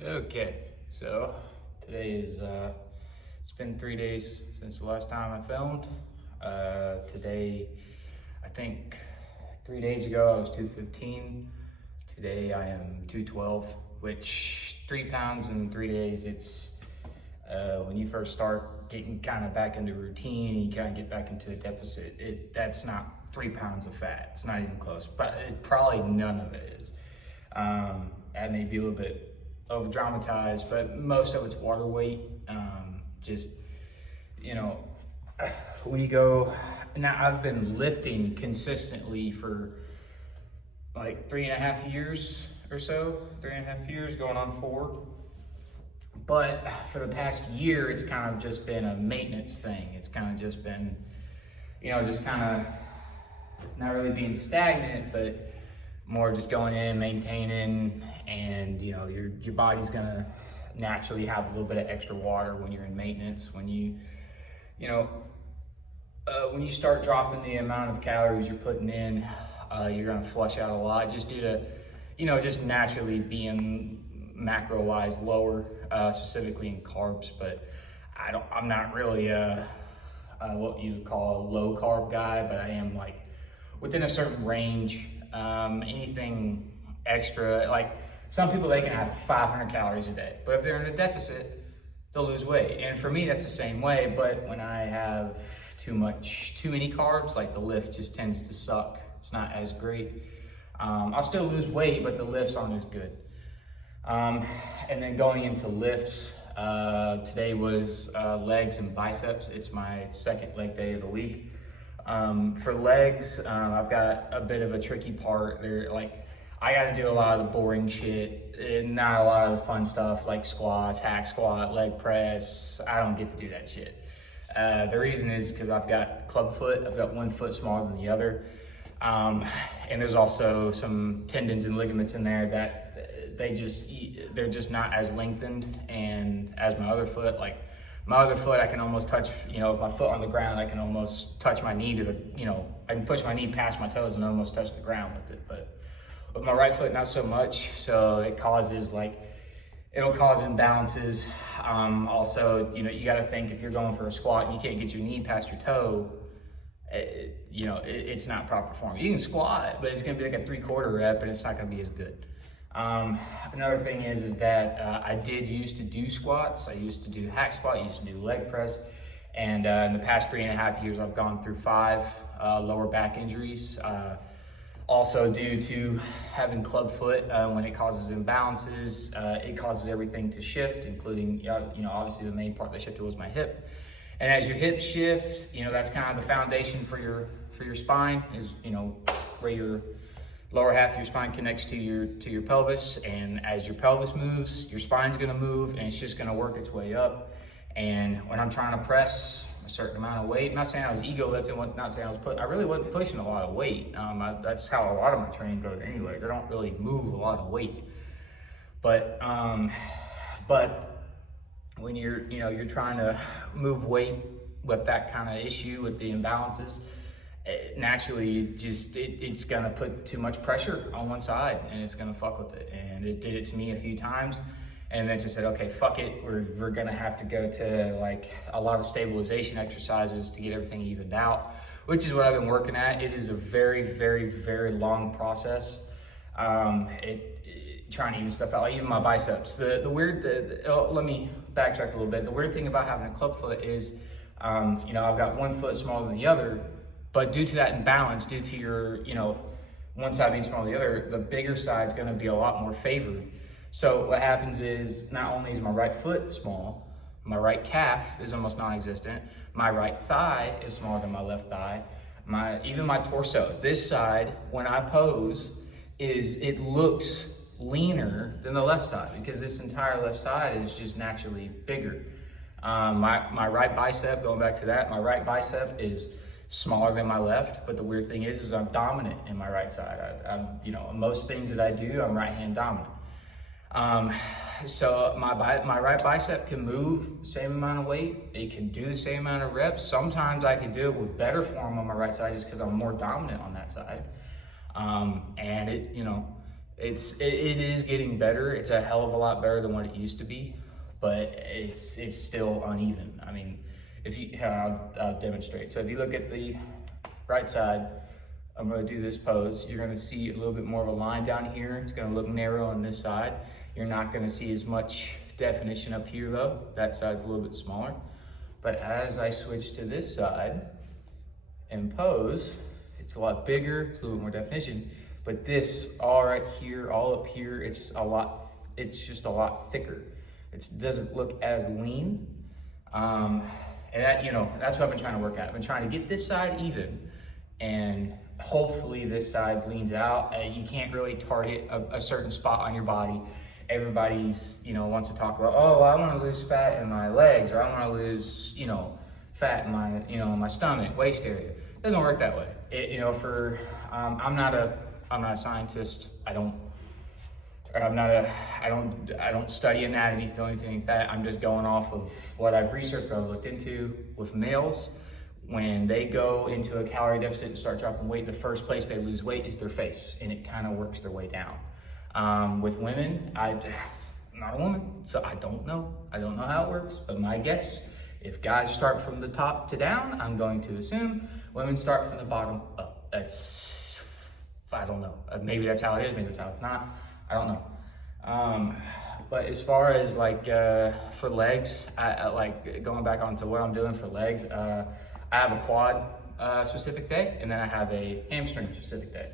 Okay, so today is, it's been 3 days since the last time I filmed. Today, I think 3 days ago I was 215. Today I am 212, which 3 pounds in 3 days. It's, when you first start getting kind of back into routine, you kind of get back into a deficit, that's not 3 pounds of fat. It's not even close, but probably none of it is. That may be a little bit over dramatized, but most of it's water weight. Just, you know, when you go, now I've been lifting consistently for like 3.5 years or so, 3.5 years going on 4. But for the past year, it's kind of just been a maintenance thing. It's kind of just been, just kind of not really being stagnant, but more just going in, maintaining, and your body's gonna naturally have a little bit of extra water when you're in maintenance. When you start dropping the amount of calories you're putting in, you're gonna flush out a lot just due to, just naturally being macro-wise lower, specifically in carbs. But I'm not really what you would call a low carb guy, but I am like within a certain range. Anything extra, like some people, they can have 500 calories a day, but if they're in a deficit, they'll lose weight. And for me, that's the same way. But when I have too many carbs, like the lift just tends to suck. It's not as great. I'll still lose weight, but the lifts aren't as good. And then going into lifts, today was legs and biceps. It's my second leg day of the week. For legs, I've got a bit of a tricky part. I got to do a lot of the boring shit and not a lot of the fun stuff like squats, hack squat, leg press. I don't get to do that shit. The reason is because I've got club foot. I've got one foot smaller than the other. And there's also some tendons and ligaments in there that they're just not as lengthened and as my other foot. Like my other foot, I can almost touch, with my foot on the ground, I can almost touch my knee to I can push my knee past my toes and almost touch the ground with it. But with my right foot, not so much. So it causes it'll cause imbalances. Also, you got to think if you're going for a squat and you can't get your knee past your toe, it's not proper form. You can squat, but it's going to be like a 3/4 rep and it's not going to be as good. Another thing is that I did used to do squats. I used to do hack squat, I used to do leg press. And in the past 3.5 years, I've gone through 5 lower back injuries. Also due to having club foot, when it causes imbalances, it causes everything to shift, including, obviously the main part that shifted was my hip. And as your hips shift, that's kind of the foundation for your spine is, where your lower half of your spine connects to your pelvis. And as your pelvis moves, your spine's gonna move and it's just gonna work its way up. And when I'm trying to press a certain amount of weight, I'm not saying I was ego lifting, not saying I really wasn't pushing a lot of weight. That's how a lot of my training goes anyway. I don't really move a lot of weight. But when you're trying to move weight with that kind of issue, with the imbalances, naturally it's gonna put too much pressure on one side and it's gonna fuck with it. And it did it to me a few times. And then just said, okay, fuck it. We're gonna have to go to like a lot of stabilization exercises to get everything evened out, which is what I've been working at. It is a very, very, very long process. Trying to even stuff out, like even my biceps. Let me backtrack a little bit. The weird thing about having a club foot is, I've got one foot smaller than the other, but due to that imbalance, due to your, one side being smaller than the other, the bigger side is gonna be a lot more favored. So what happens is not only is my right foot small, my right calf is almost non-existent, my right thigh is smaller than my left thigh, even my torso. This side, when I pose, it looks leaner than the left side because this entire left side is just naturally bigger. My right bicep, going back to that, my right bicep is smaller than my left, but the weird thing is I'm dominant in my right side. Most things that I do, I'm right hand dominant. So my right bicep can move the same amount of weight. It can do the same amount of reps. Sometimes I can do it with better form on my right side just because I'm more dominant on that side. And it is getting better. It's a hell of a lot better than what it used to be, but it's still uneven. I mean, if you, I'll demonstrate. So if you look at the right side, I'm gonna do this pose. You're gonna see a little bit more of a line down here. It's gonna look narrow on this side. You're not gonna see as much definition up here though. That side's a little bit smaller. But as I switch to this side and pose, it's a lot bigger, it's a little bit more definition. But this, all right here, all up here, it's just a lot thicker. It doesn't look as lean. And that, that's what I've been trying to work at. I've been trying to get this side even, and hopefully this side leans out. You can't really target a certain spot on your body. Everybody's, wants to talk about, oh, I want to lose fat in my legs, or I want to lose, fat in my, my stomach, waist area. It doesn't work that way. I'm not a scientist. I don't study anatomy, don't anything like that. I'm just going off of what I've researched, what I've looked into with males. When they go into a calorie deficit and start dropping weight, the first place they lose weight is their face, and it kind of works their way down. With women, I'm not a woman, so I don't know. I don't know how it works, but my guess, if guys start from the top to down, I'm going to assume women start from the bottom up. I don't know. Maybe that's how it is, maybe that's how it's not. I don't know. But as far as for legs, I like going back onto what I'm doing for legs. I have a quad specific day, and then I have a hamstring specific day.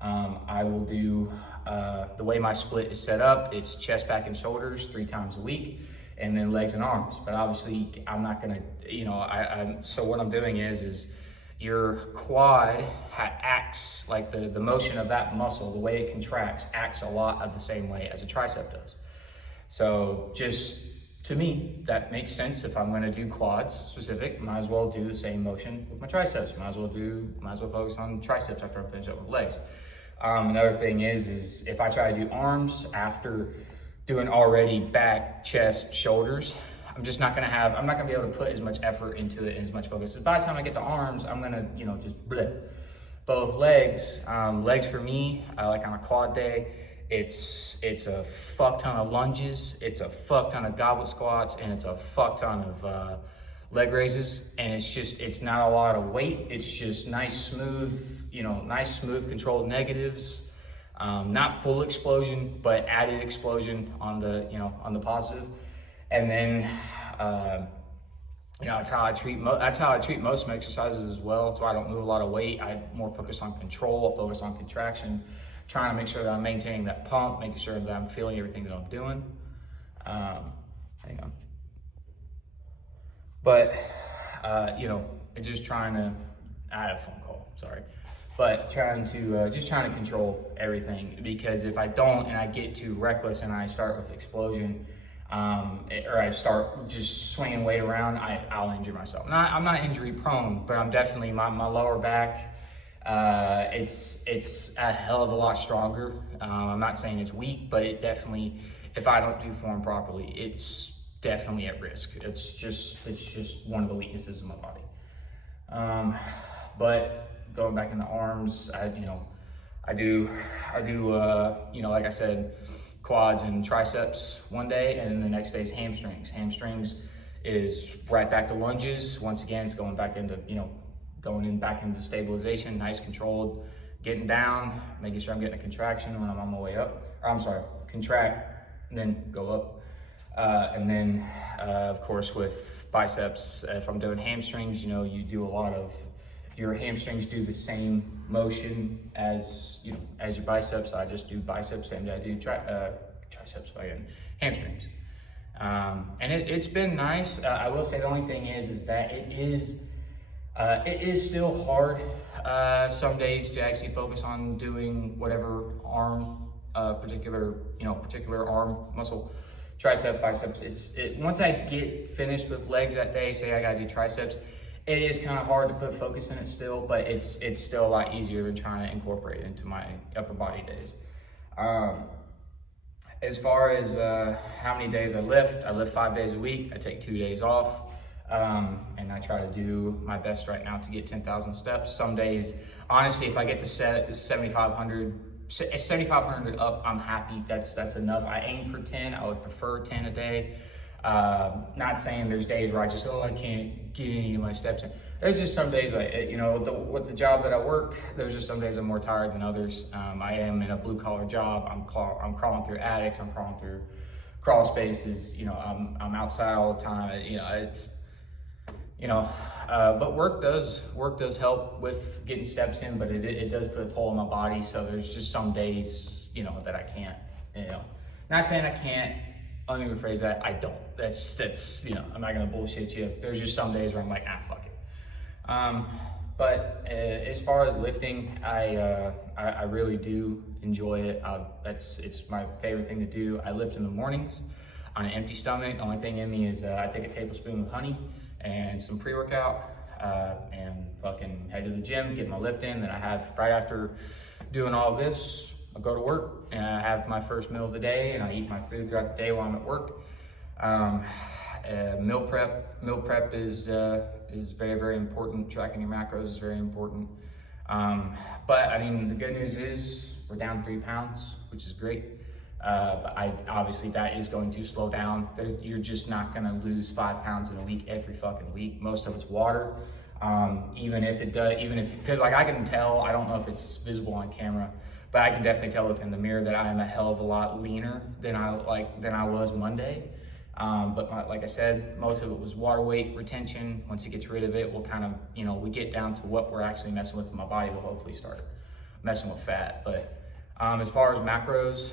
I will do, the way my split is set up, it's chest, back, and shoulders 3 times a week, and then legs and arms. But obviously I'm not gonna, so what I'm doing is your quad acts like the motion of that muscle, the way it contracts, acts a lot of the same way as a tricep does. So just to me, that makes sense. If I'm gonna do quads specific, might as well do the same motion with my triceps. Might as well focus on triceps after I finish up with legs. Another thing is if I try to do arms after doing already back, chest, shoulders, I'm not gonna be able to put as much effort into it and as much focus. So by the time I get to arms, I'm gonna, just blip. Both legs, legs for me, like on a quad day, it's a fuck ton of lunges, it's a fuck ton of goblet squats, and it's a fuck ton of leg raises. And it's not a lot of weight. It's just nice, smooth, controlled negatives. Not full explosion, but added explosion on the positive. And then, that's how I treat most of my exercises as well. That's why I don't move a lot of weight. I more focus on control, focus on contraction, trying to make sure that I'm maintaining that pump, making sure that I'm feeling everything that I'm doing. Hang on. But, it's just trying to, I had a phone call, sorry. But trying to control everything, because if I don't and I get too reckless and I start with explosion, or I start just swinging weight around, I'll injure myself. I'm not injury prone, but I'm definitely, my lower back, it's a hell of a lot stronger. I'm not saying it's weak, but it definitely, if I don't do form properly, it's definitely at risk. It's just one of the weaknesses of my body. But going back into arms, I do, like I said, quads and triceps one day, and then the next day is hamstrings. Hamstrings is right back to lunges. Once again, it's going back into, back into stabilization, nice controlled, getting down, making sure I'm getting a contraction when I'm on my way up. Contract, and then go up. And then, of course, with biceps, if I'm doing hamstrings, you do a lot of, your hamstrings do the same motion as your biceps. I just do biceps, and I do triceps again, hamstrings. And it's been nice. I will say the only thing is that it is still hard some days to actually focus on doing whatever arm, particular arm muscle, tricep, biceps. Once I get finished with legs that day, say I gotta do triceps, it is kind of hard to put focus in it still, but it's still a lot easier than trying to incorporate it into my upper body days. As far as how many days I lift 5 days a week. I take 2 days off, and I try to do my best right now to get 10,000 steps. Some days, honestly, if I get to set 7,500 7,500 up, I'm happy. That's enough. I aim for 10. I would prefer 10 a day. Not saying there's days where I just, I can't get any of my steps in. There's just some days, with the job that I work, there's just some days I'm more tired than others. I am in a blue collar job. I'm crawling through attics. I'm crawling through crawl spaces. I'm outside all the time. But work does help with getting steps in, but it does put a toll on my body. So there's just some days, that I can't, not saying I can't, let me rephrase that, I don't. That's I'm not gonna bullshit you. There's just some days where I'm like, fuck it. But as far as lifting, I really do enjoy it. It's my favorite thing to do. I lift in the mornings on an empty stomach. The only thing in me is I take a tablespoon of honey and some pre-workout and fucking head to the gym, get my lift in. Then I have, right after doing all this, I go to work and I have my first meal of the day and I eat my food throughout the day while I'm at work. Meal prep is very, very important. Tracking your macros is very important. But the good news is we're down 3 pounds, which is great. But obviously that is going to slow down. You're just not gonna lose 5 pounds in a week every fucking week. Most of it's water. Because I can tell, I don't know if it's visible on camera, but I can definitely tell in the mirror that I am a hell of a lot leaner than I was Monday. But like I said, most of it was water weight retention. Once it gets rid of it, we'll kind of, we get down to what we're actually messing with in my body. We'll hopefully start messing with fat. But as far as macros,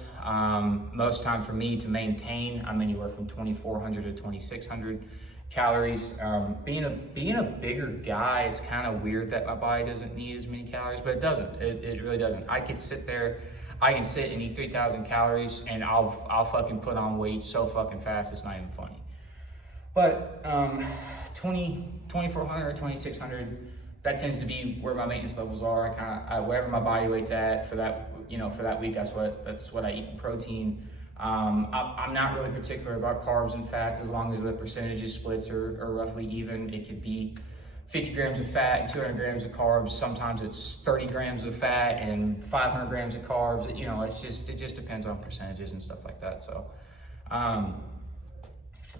most time for me to maintain, I'm anywhere from 2,400 to 2,600 calories. Being a bigger guy, it's kind of weird that my body doesn't need as many calories, but it doesn't. It really doesn't. I can sit and eat 3,000 calories and I'll fucking put on weight so fucking fast, it's not even funny. But 2,400, 2,600, that tends to be where my maintenance levels are. Wherever my body weight's at for that week, that's what I eat in protein. I'm not really particular about carbs and fats as long as the percentages splits are roughly even. It could be 50 grams of fat and 200 grams of carbs. Sometimes it's 30 grams of fat and 500 grams of carbs. It just depends on percentages and stuff like that. So,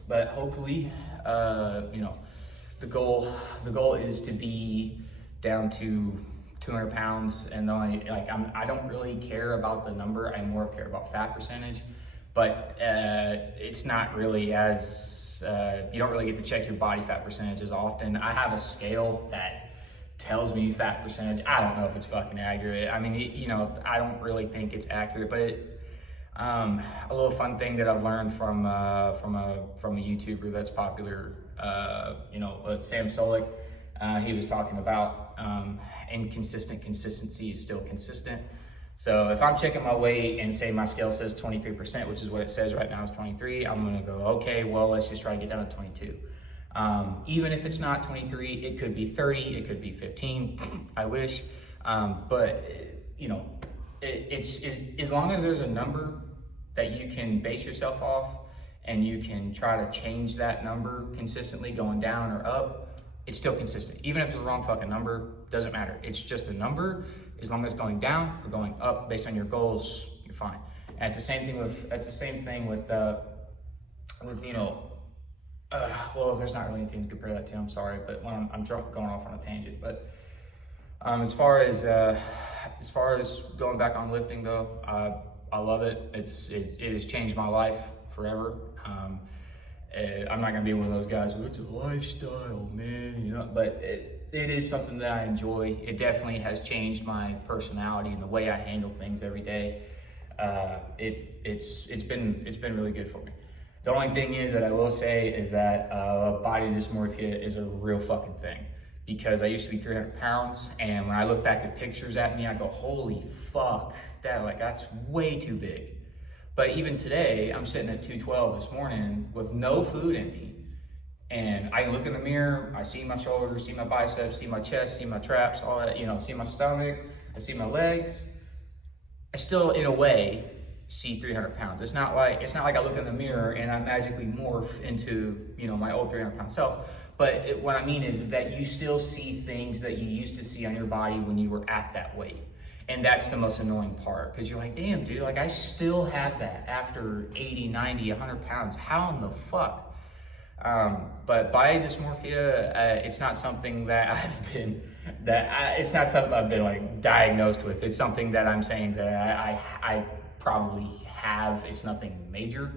but hopefully, the goal is to be down to 200 pounds. And I don't really care about the number. I more care about fat percentage, but it's not really as, you don't really get to check your body fat percentage as often. I have a scale that tells me fat percentage. I don't know if it's fucking accurate. I don't really think it's accurate, but a little fun thing that I've learned from a YouTuber that's popular, Sam Solik, he was talking about inconsistent consistency is still consistent. So if I'm checking my weight and say my scale says 23%, which is what it says right now is 23, I'm gonna go, okay, well, let's just try to get down to 22. Even if it's not 23, it could be 30, it could be 15, I wish. But it's as long as there's a number that you can base yourself off and you can try to change that number consistently going down or up, it's still consistent. Even if it's the wrong fucking number, doesn't matter. It's just a number. As long as it's going down or going up based on your goals, you're fine. And it's the same thing with well, there's not really anything to compare that to, I'm sorry, but when I'm going off on a tangent. But as far as going back on lifting though, I love it. It has changed my life forever. I'm not gonna be one of those guys who, it's a lifestyle, man, but it is something that I enjoy. It definitely has changed my personality and the way I handle things every day. It's been really good for me. The only thing is that I will say is that body dysmorphia is a real fucking thing, because I used to be 300 pounds, and when I look back at pictures at me, I go, holy fuck, that's way too big. But even today, I'm sitting at 212 this morning with no food in me. And I look in the mirror, I see my shoulders, see my biceps, see my chest, see my traps, all that, see my stomach, I see my legs. I still, in a way, see 300 pounds. It's not like I look in the mirror and I magically morph into, my old 300-pound self. But what I mean is that you still see things that you used to see on your body when you were at that weight. And that's the most annoying part, because you're like, damn, dude, like I still have that after 80, 90, 100 pounds. How in the fuck? But body dysmorphia, it's not something that it's not something I've been like diagnosed with. It's something that I'm saying that I probably have. It's nothing major.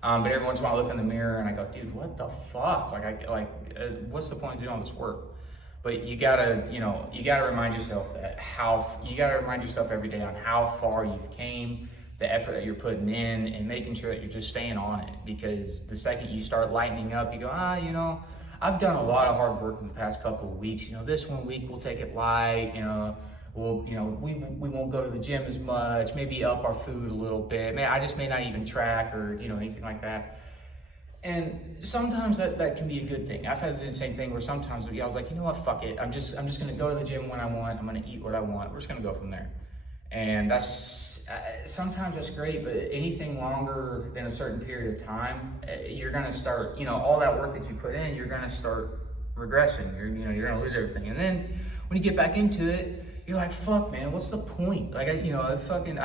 But every once in a while I look in the mirror and I go, dude, what the fuck? What's the point of doing all this work? But you gotta remind yourself every day on how far you've came, the effort that you're putting in, and making sure that you're just staying on it. Because the second you start lightening up, you go, I've done a lot of hard work in the past couple of weeks. This 1 week we'll take it light. We won't go to the gym as much. Maybe up our food a little bit. I just may not even track or anything like that. And sometimes that can be a good thing. I've had the same thing where sometimes I was like, you know what, fuck it. I'm just gonna go to the gym when I want. I'm gonna eat what I want. We're just gonna go from there. And that's sometimes that's great, but anything longer than a certain period of time, you're gonna start, all that work that you put in, you're gonna start regressing. You're gonna lose everything. And then when you get back into it, you're like, fuck, man, what's the point? Like, I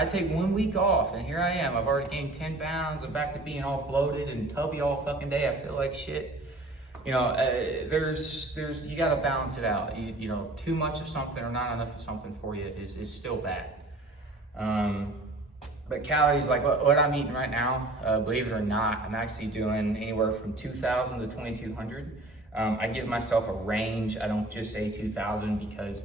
take 1 week off and here I am. I've already gained 10 pounds. I'm back to being all bloated and tubby all fucking day. I feel like shit. You gotta balance it out. Too much of something or not enough of something for you is still bad. But calories, like what I'm eating right now, believe it or not, I'm actually doing anywhere from 2,000 to 2,200. I give myself a range. I don't just say 2,000 because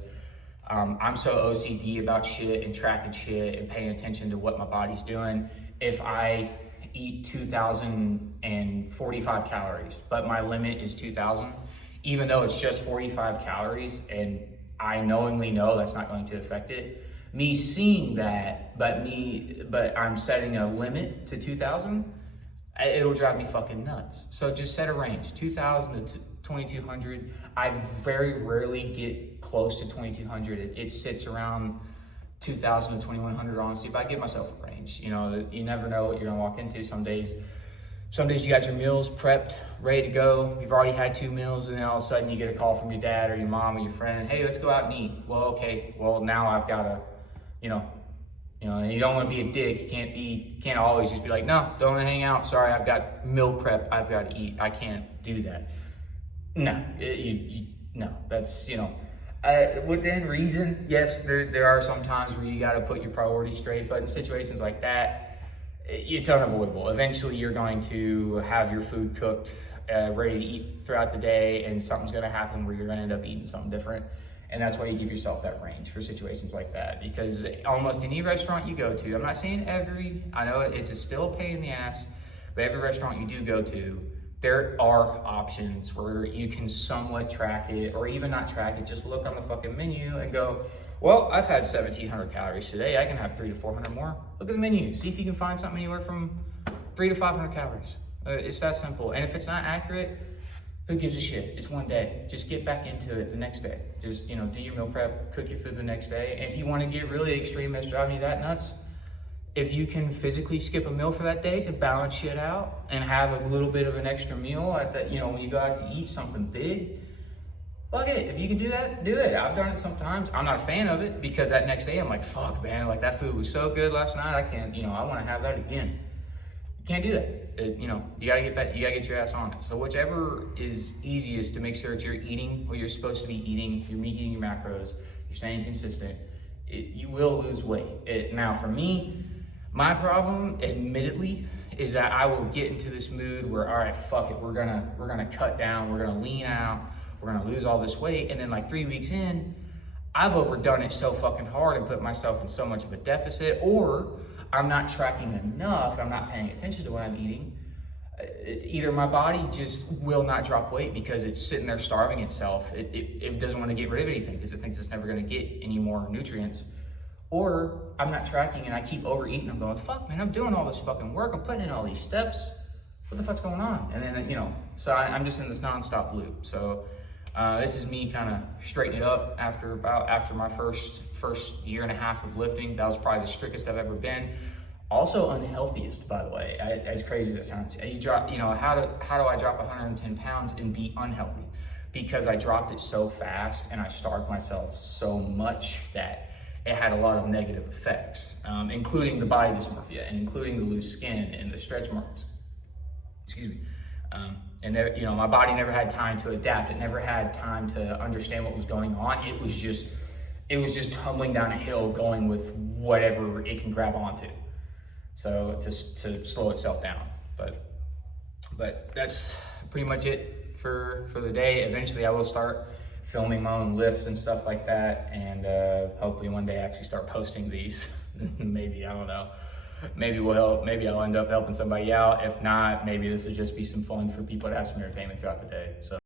I'm so OCD about shit and tracking shit and paying attention to what my body's doing. If I eat 2,045 calories, but my limit is 2,000, even though it's just 45 calories and I knowingly know that's not going to affect it, me seeing that, but I'm setting a limit to 2,000, it'll drive me fucking nuts. So just set a range, 2,000 to 2,200. I very rarely get close to 2,200. It sits around 2,000 to 2,100, honestly, but I give myself a range. You never know what you're gonna walk into. Some days you got your meals prepped, ready to go. You've already had 2 meals, and then all of a sudden you get a call from your dad or your mom or your friend. Hey, let's go out and eat. Well, okay. Well, now I've got to, and you don't want to be a dick. You can't always just be like, no, don't want to hang out. Sorry, I've got meal prep. I've got to eat. I can't do that. No, no, that's, within reason, yes, there are some times where you got to put your priorities straight, but in situations like that, it's unavoidable. Eventually, you're going to have your food cooked, ready to eat throughout the day, and something's going to happen where you're going to end up eating something different. And that's why you give yourself that range for situations like that, because almost any restaurant you go to, I'm not saying I know it's still a pain in the ass, but every restaurant you do go to, there are options where you can somewhat track it, or even not track it, just look on the fucking menu and go, well, I've had 1,700 calories today. I can have 300 to 400 more. Look at the menu. See if you can find something anywhere from 300 to 500 calories. It's that simple. And if it's not accurate, who gives a shit? It's one day. Just get back into it the next day. Just, do your meal prep, cook your food the next day. And if you want to get really extreme, that's driving you that nuts, if you can physically skip a meal for that day to balance shit out and have a little bit of an extra meal at that, when you go out to eat something big, fuck it. If you can do that, do it. I've done it sometimes. I'm not a fan of it because that next day I'm like, fuck, man, like that food was so good last night. I can't, I want to have that again. You can't do that. You gotta get back. You gotta get your ass on it. So whichever is easiest to make sure that you're eating what you're supposed to be eating, you're meeting your macros, you're staying consistent, you will lose weight. Now for me, my problem, admittedly, is that I will get into this mood where, all right, fuck it, we're gonna cut down, we're gonna lean out, we're gonna lose all this weight, and then like 3 weeks in, I've overdone it so fucking hard and put myself in so much of a deficit, or I'm not tracking enough, I'm not paying attention to what I'm eating. Either my body just will not drop weight because it's sitting there starving itself. It doesn't want to get rid of anything because it thinks it's never going to get any more nutrients. Or I'm not tracking and I keep overeating. I'm going, fuck, man, I'm doing all this fucking work. I'm putting in all these steps. What the fuck's going on? And then, so I'm just in this nonstop loop. So this is me kind of straightening it up after my first year and a half of lifting. That was probably the strictest I've ever been. Also unhealthiest, by the way, as crazy as it sounds. You drop, how do I drop 110 pounds and be unhealthy? Because I dropped it so fast and I starved myself so much that it had a lot of negative effects, including the body dysmorphia and including the loose skin and the stretch marks. Excuse me. And there, you know, my body never had time to adapt. It never had time to understand what was going on. It was just tumbling down a hill, going with whatever it can grab onto. So to slow itself down. But that's pretty much it for the day. Eventually I will start filming my own lifts and stuff like that, and hopefully one day actually start posting these. Maybe, I don't know. Maybe I'll end up helping somebody out. If not, maybe this will just be some fun for people to have some entertainment throughout the day. So.